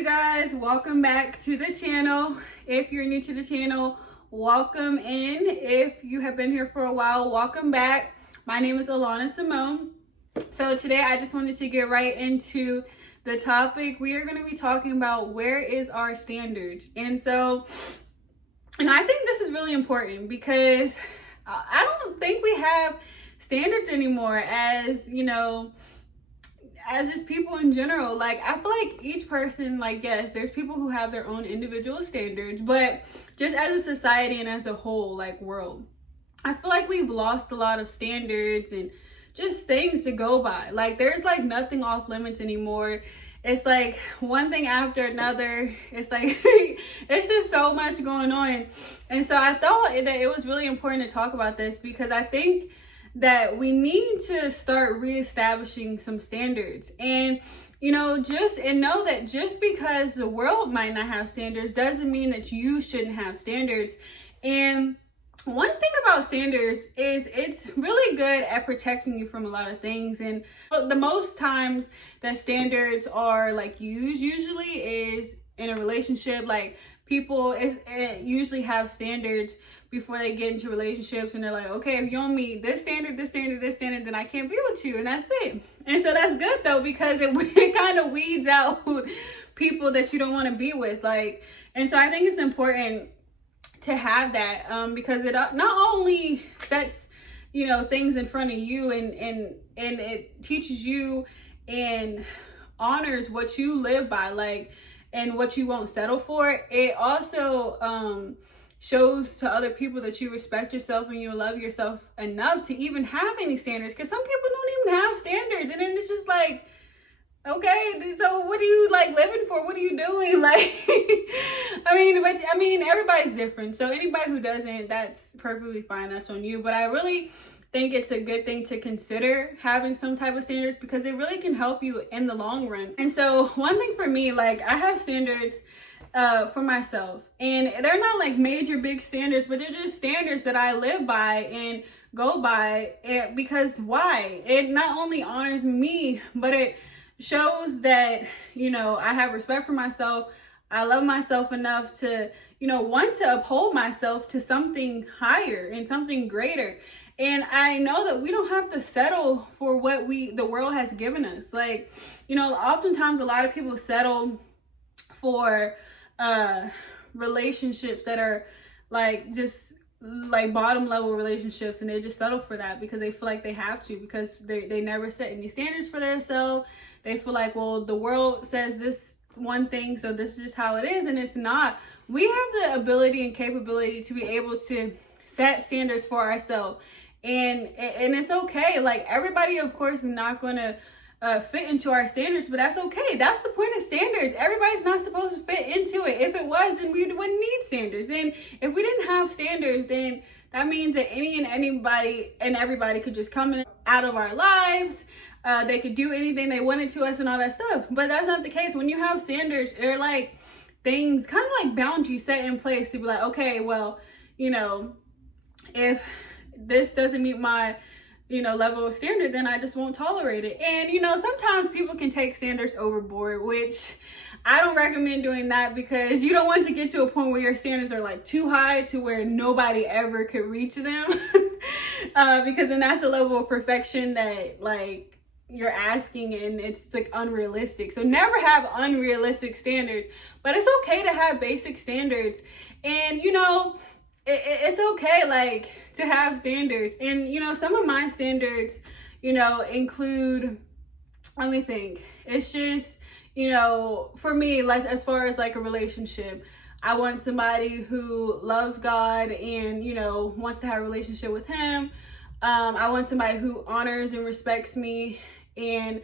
Hey guys, welcome back to the channel. If you're new to the channel, welcome in. If you have been here for a while, welcome back. My name is Alana Simone. So today I just wanted to get right into the topic. We are going to be talking about where is our standards. And I think this is really important because I don't think we have standards anymore as just people in general. Like, I feel like each person, like, yes, there's people who have their own individual standards, but just as a society and as a whole, like, world, I feel like we've lost a lot of standards and just things to go by. Like, there's like nothing off limits anymore. It's like one thing after another. It's like it's just so much going on. And so I thought that it was really important to talk about this because I think that we need to start reestablishing some standards. And know that just because the world might not have standards doesn't mean that you shouldn't have standards. And one thing about standards is it's really good at protecting you from a lot of things. And the most times that standards are like used usually is in a relationship. Like, people usually have standards before they get into relationships, and they're like, okay, if you don't meet this standard, then I can't be with you, and that's it. And so that's good though, because it kind of weeds out people that you don't want to be with. Like, and so I think it's important to have that because it not only sets things in front of you and it teaches you and honors what you live by, like, and what you won't settle for. It also shows to other people that you respect yourself and you love yourself enough to even have any standards, because some people don't even have standards, and then it's just like, okay, so what are you like living for? What are you doing? Like, I mean everybody's different, so anybody who doesn't, that's perfectly fine, that's on you. But I really think it's a good thing to consider having some type of standards, because it really can help you in the long run. And so one thing for me, like, I have standards for myself, and they're not like major big standards, but they're just standards that I live by and go by it. Because why? It not only honors me, but it shows that I have respect for myself. I love myself enough to want to uphold myself to something higher and something greater. And I know that we don't have to settle for what the world has given us. Like, oftentimes a lot of people settle for relationships that are like just like bottom level relationships, and they just settle for that because they feel like they have to, because they never set any standards for themselves. They feel like, well, the world says this one thing, so this is just how it is, and it's not. We have the ability and capability to be able to set standards for ourselves, and it's okay. Like, everybody, of course, is not going to fit into our standards, but that's okay. That's the point of standards. Everybody's not supposed to fit into it. If it was, then we wouldn't need standards. And if we didn't have standards, then that means that anybody and everybody could just come in out of our lives. They could do anything they wanted to us and all that stuff. But that's not the case. When you have standards, they're like things, kind of like boundaries set in place to be like, okay, well, if this doesn't meet my level of standard, then I just won't tolerate it. And sometimes people can take standards overboard, which I don't recommend doing that, because you don't want to get to a point where your standards are like too high to where nobody ever could reach them. Because then that's a level of perfection that, like, you're asking, and it's like unrealistic. So never have unrealistic standards, but it's okay to have basic standards. And it's okay, like, to have standards. And some of my standards include, let me think, it's just for me, like, as far as like a relationship, I want somebody who loves God and wants to have a relationship with him. I want somebody who honors and respects me, and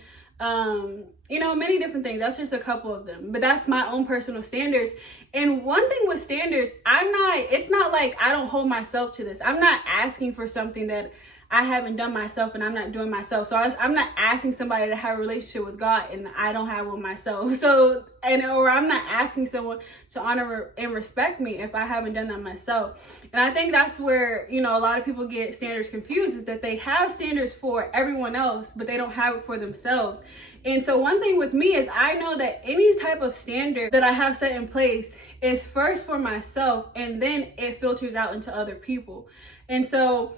many different things. That's just a couple of them, but that's my own personal standards. And one thing with standards, it's not like I don't hold myself to this. I'm not asking for something that I haven't done myself and I'm not doing myself. So I'm not asking somebody to have a relationship with God and I don't have one myself. So, or I'm not asking someone to honor and respect me if I haven't done that myself. And I think that's where, you know, a lot of people get standards confused, is that they have standards for everyone else, but they don't have it for themselves. And so one thing with me is I know that any type of standard that I have set in place is first for myself, and then it filters out into other people. And so,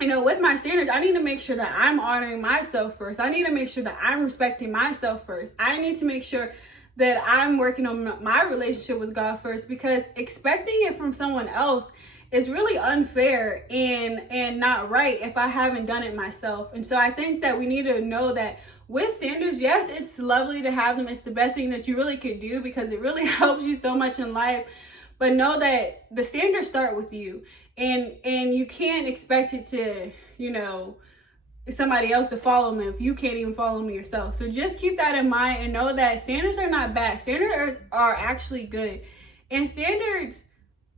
you know, with my standards, I need to make sure that I'm honoring myself first. I need to make sure that I'm respecting myself first. I need to make sure that I'm working on my relationship with God first, because expecting it from someone else is really unfair and not right if I haven't done it myself. And so I think that we need to know that with standards, yes, it's lovely to have them. It's the best thing that you really could do because it really helps you so much in life. But know that the standards start with you, and you can't expect it to, you know, somebody else to follow them if you can't even follow them yourself. So just keep that in mind and know that standards are not bad. Standards are actually good, and standards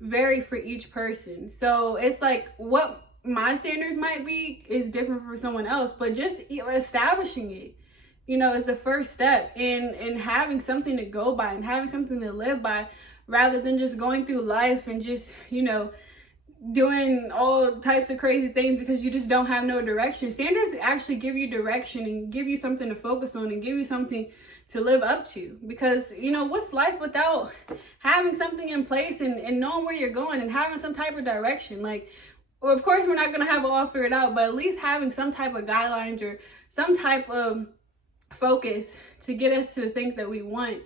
vary for each person. So it's like what my standards might be is different for someone else, but just establishing it, you know, is the first step in having something to go by and having something to live by, rather than just going through life and just, you know, doing all types of crazy things because you just don't have no direction. Standards actually give you direction and give you something to focus on and give you something to live up to, because, you know, what's life without having something in place and knowing where you're going and having some type of direction? Like, well, of course, we're not going to have it all figured out, but at least having some type of guidelines or some type of focus to get us to the things that we want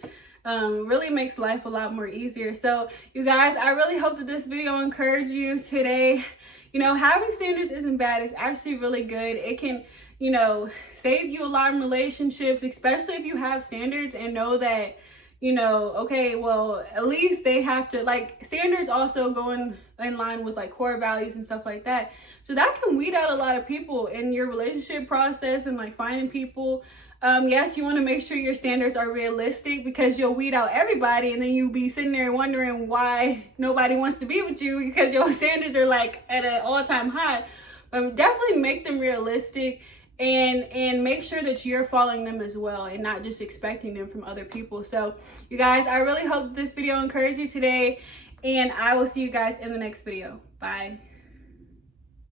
really makes life a lot more easier. So you guys, I really hope that this video encouraged you today. You know, having standards isn't bad. It's actually really good. It can, you know, save you a lot in relationships, especially if you have standards and know that, you know, okay, well, at least they have to, like, standards also go in line with like core values and stuff like that. So that can weed out a lot of people in your relationship process and like finding people. Yes, you want to make sure your standards are realistic, because you'll weed out everybody and then you'll be sitting there wondering why nobody wants to be with you because your standards are like at an all-time high. But definitely make them realistic and make sure that you're following them as well and not just expecting them from other people. So you guys, I really hope this video encouraged you today, and I will see you guys in the next video. Bye.